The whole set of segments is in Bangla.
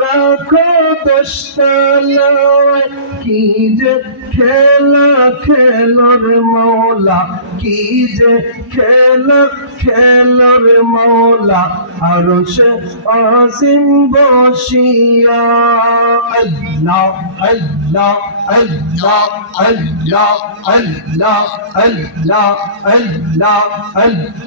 রাখো দোস্তালায় কি যে খেলা খেলর মৌলা কি যে খেলা খেলর মৌলা আর সে আসিম বসিয়া আল্লাহ আল্লাহ আল্লাহ আল্লাহ আল্লাহ আল্লাহ আল্লাহ আল্লাহ আল্লাহ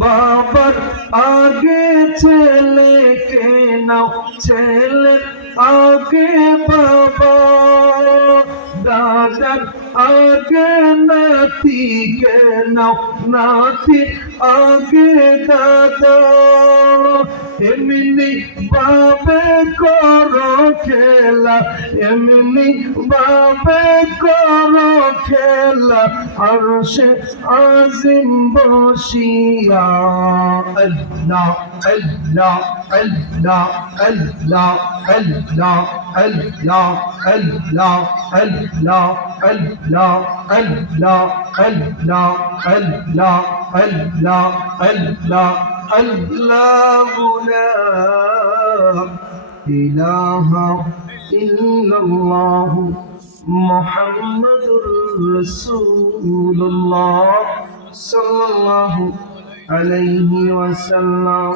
বাবার আগে ছেলেকে নাও ছেলে আগে বাবা দাদার আগে নাতিকে নাও নাতি আগে দাদা এমনি বাবে করো খেলা, এমনি বাবে করো খেলা, আর সে আজিম বসিয়া। আল্লাহ আল্লাহ আল্লাহ আল্লাহ আল্লাহ। ال لا ال لا ال لا ال لا ال لا ال لا ال لا ال لا ال لا الله لا إله إلا الله محمد رسول الله صلى الله عليه وسلم